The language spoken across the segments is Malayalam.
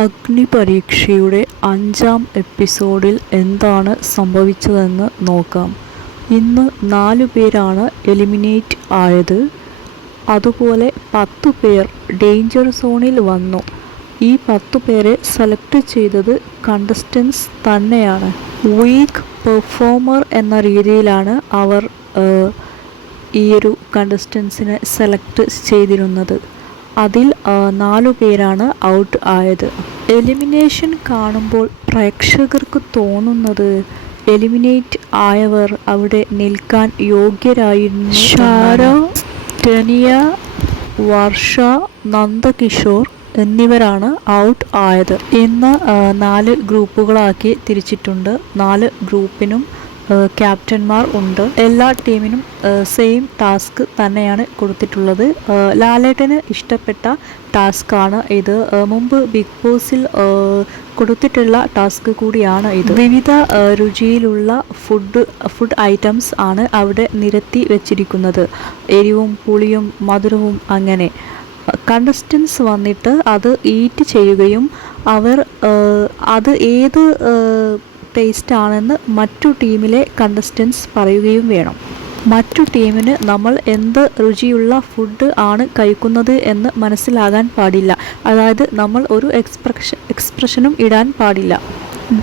അഗ്നിപരീക്ഷയുടെ 5-ാം എപ്പിസോഡിൽ എന്താണ് സംഭവിച്ചതെന്ന് നോക്കാം. ഇന്ന് 4 പേരാണ് എലിമിനേറ്റ് ആയത്. അതുപോലെ 10 പേർ ഡേഞ്ചർ സോണിൽ വന്നു. ഈ 10 പേരെ സെലക്ട് ചെയ്തത് കണ്ടസ്റ്റൻസ് തന്നെയാണ്. വീക്ക് പെർഫോമർ എന്ന രീതിയിലാണ് അവർ ഈയൊരു കണ്ടസ്റ്റൻസിനെ സെലക്ട് ചെയ്തിരുന്നത്. അതിൽ 4 പേരാണ് ഔട്ട് ആയത്. എലിമിനേഷൻ കാണുമ്പോൾ പ്രേക്ഷകർക്ക് തോന്നുന്നത് എലിമിനേറ്റ് ആയവർ അവിടെ നിൽക്കാൻ യോഗ്യരായിരുന്നു. ഷാര, ടെനിയ, വർഷ, നന്ദകിഷോർ എന്നിവരാണ് ഔട്ട് ആയത്. ഇന്ന് 4 ഗ്രൂപ്പുകളാക്കി തിരിച്ചിട്ടുണ്ട്. 4 ഗ്രൂപ്പിനും ക്യാപ്റ്റന്മാർ ഉണ്ട്. എല്ലാ ടീമിനും സെയിം ടാസ്ക് തന്നെയാണ് കൊടുത്തിട്ടുള്ളത്. ലാലേട്ടന് ഇഷ്ടപ്പെട്ട ടാസ്ക്കാണ് ഇത്. മുമ്പ് ബിഗ് ബോസിൽ കൊടുത്തിട്ടുള്ള ടാസ്ക് കൂടിയാണ് ഇത്. വിവിധ രുചിയിലുള്ള ഫുഡ് ഐറ്റംസ് ആണ് അവിടെ നിരത്തി വെച്ചിരിക്കുന്നത്. എരിവും പുളിയും മധുരവും അങ്ങനെ. കണ്ടസ്റ്റൻസ് വന്നിട്ട് അത് ഈറ്റ് ചെയ്യുകയും അവർ അത് ഏത് ടേസ്റ്റ് ആണെന്ന് മറ്റു ടീമിലെ കണ്ടസ്റ്റൻസ് പറയുകയും വേണം. മറ്റു ടീമിന് നമ്മൾ എന്ത് രുചിയുള്ള ഫുഡ് ആണ് കഴിക്കുന്നത് എന്ന് മനസ്സിലാകാൻ പാടില്ല. അതായത് നമ്മൾ ഒരു എക്സ്പ്രഷനും ഇടാൻ പാടില്ല.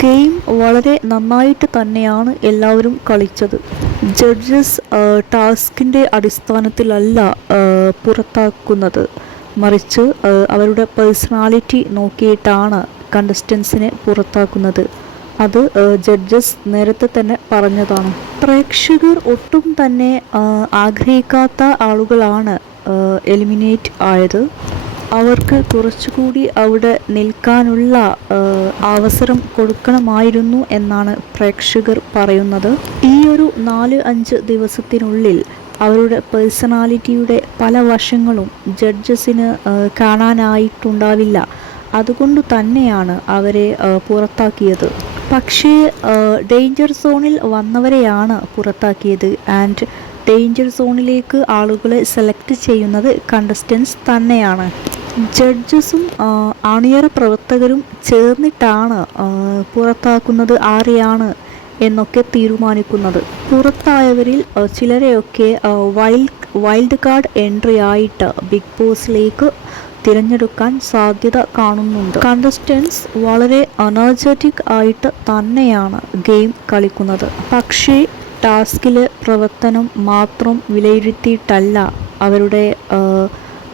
ഗെയിം വളരെ നന്നായിട്ട് തന്നെയാണ് എല്ലാവരും കളിച്ചത്. ജഡ്ജസ് ടാസ്കിൻ്റെ അടിസ്ഥാനത്തിലല്ല പുറത്താക്കുന്നത്, മറിച്ച് അവരുടെ പേഴ്സണാലിറ്റി നോക്കിയിട്ടാണ് കണ്ടസ്റ്റൻസിനെ പുറത്താക്കുന്നത്. അത് ജഡ്ജസ് നേരത്തെ തന്നെ പറഞ്ഞതാണ്. പ്രേക്ഷകർ ഒട്ടും തന്നെ ആഗ്രഹിക്കാത്ത ആളുകളാണ് എലിമിനേറ്റ് ആയത്. അവർക്ക് കുറച്ചുകൂടി അവിടെ നിൽക്കാനുള്ള അവസരം കൊടുക്കണമായിരുന്നു എന്നാണ് പ്രേക്ഷകർ പറയുന്നത്. ഈ ഒരു 4-5 ദിവസത്തിനുള്ളിൽ അവരുടെ പേഴ്സണാലിറ്റിയുടെ പല വശങ്ങളും ജഡ്ജസിന് കാണാനായിട്ടുണ്ടാവില്ല. അതുകൊണ്ട് തന്നെയാണ് അവരെ പുറത്താക്കിയത്. പക്ഷേ ഡേഞ്ചർ സോണിൽ വന്നവരെയാണ് പുറത്താക്കിയത്. ആൻഡ് ഡേഞ്ചർ സോണിലേക്ക് ആളുകളെ സെലക്ട് ചെയ്യുന്നത് കണ്ടസ്റ്റൻസ് തന്നെയാണ്. ജഡ്ജസും അണിയറ പ്രവർത്തകരും ചേർന്നിട്ടാണ് പുറത്താക്കുന്നത് ആരെയാണ് എന്നൊക്കെ തീരുമാനിക്കുന്നത്. പുറത്തായവരിൽ ചിലരെയൊക്കെ വൈൽഡ് കാർഡ് എൻട്രി ആയിട്ട് ബിഗ് ബോസിലേക്ക് തിരഞ്ഞെടുക്കാൻ സാധ്യത കാണുന്നുണ്ട്. കണ്ടസ്റ്റൻസ് വളരെ എനർജറ്റിക് ആയിട്ട് തന്നെയാണ് ഗെയിം കളിക്കുന്നത്. പക്ഷേ ടാസ്കിലെ പ്രവർത്തനം മാത്രം വിലയിരുത്തിയിട്ടല്ല അവരുടെ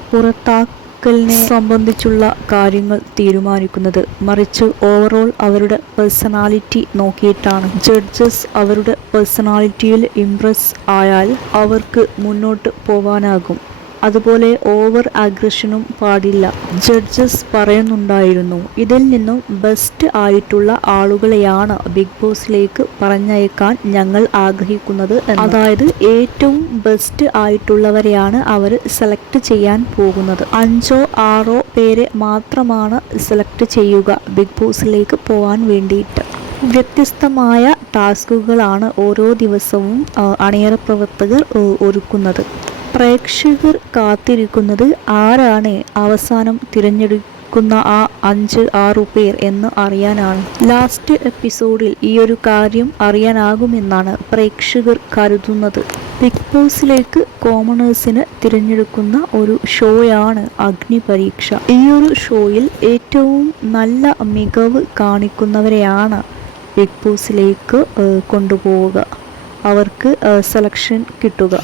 പുറത്താക്കലിനെ സംബന്ധിച്ചുള്ള കാര്യങ്ങൾ തീരുമാനിക്കുന്നത്, മറിച്ച് ഓവറോൾ അവരുടെ പേഴ്സണാലിറ്റി നോക്കിയിട്ടാണ്. ജഡ്ജസ് അവരുടെ പേഴ്സണാലിറ്റിയിൽ ഇംപ്രസ് ആയാൽ അവർക്ക് മുന്നോട്ട് പോവാനാകും. അതുപോലെ ഓവർ അഗ്രഷനും പാടില്ല. ജഡ്ജസ് പറയുന്നുണ്ടായിരുന്നു, ഇതിൽ നിന്നും ബെസ്റ്റ് ആയിട്ടുള്ള ആളുകളെയാണ് ബിഗ് ബോസിലേക്ക് പറഞ്ഞയക്കാൻ ഞങ്ങൾ ആഗ്രഹിക്കുന്നത്. അതായത് ഏറ്റവും ബെസ്റ്റ് ആയിട്ടുള്ളവരെയാണ് അവർ സെലക്ട് ചെയ്യാൻ പോകുന്നത്. 5-6 പേരെ മാത്രമാണ് സെലക്ട് ചെയ്യുക ബിഗ് ബോസിലേക്ക് പോകാൻ വേണ്ടിയിട്ട്. വ്യത്യസ്തമായ ടാസ്കുകളാണ് ഓരോ ദിവസവും അണിയറ പ്രവർത്തകർ ഒരുക്കുന്നത്. പ്രേക്ഷകർ കാത്തിരിക്കുന്നത് ആരാണ് അവസാനം തിരഞ്ഞെടുക്കുന്ന ആ 5-6 പേർ എന്ന് അറിയാനാണ്. ലാസ്റ്റ് എപ്പിസോഡിൽ ഈ ഒരു കാര്യം അറിയാനാകുമെന്നാണ് പ്രേക്ഷകർ കരുതുന്നത്. ബിഗ് ബോസിലേക്ക് കോമണേഴ്സിന് തിരഞ്ഞെടുക്കുന്ന ഒരു ഷോയാണ് അഗ്നിപരീക്ഷ. ഈ ഒരു ഷോയിൽ ഏറ്റവും നല്ല മികവ് കാണിക്കുന്നവരെയാണ് ബിഗ് ബോസിലേക്ക് കൊണ്ടുപോവുക, അവർക്ക് സെലക്ഷൻ കിട്ടുക.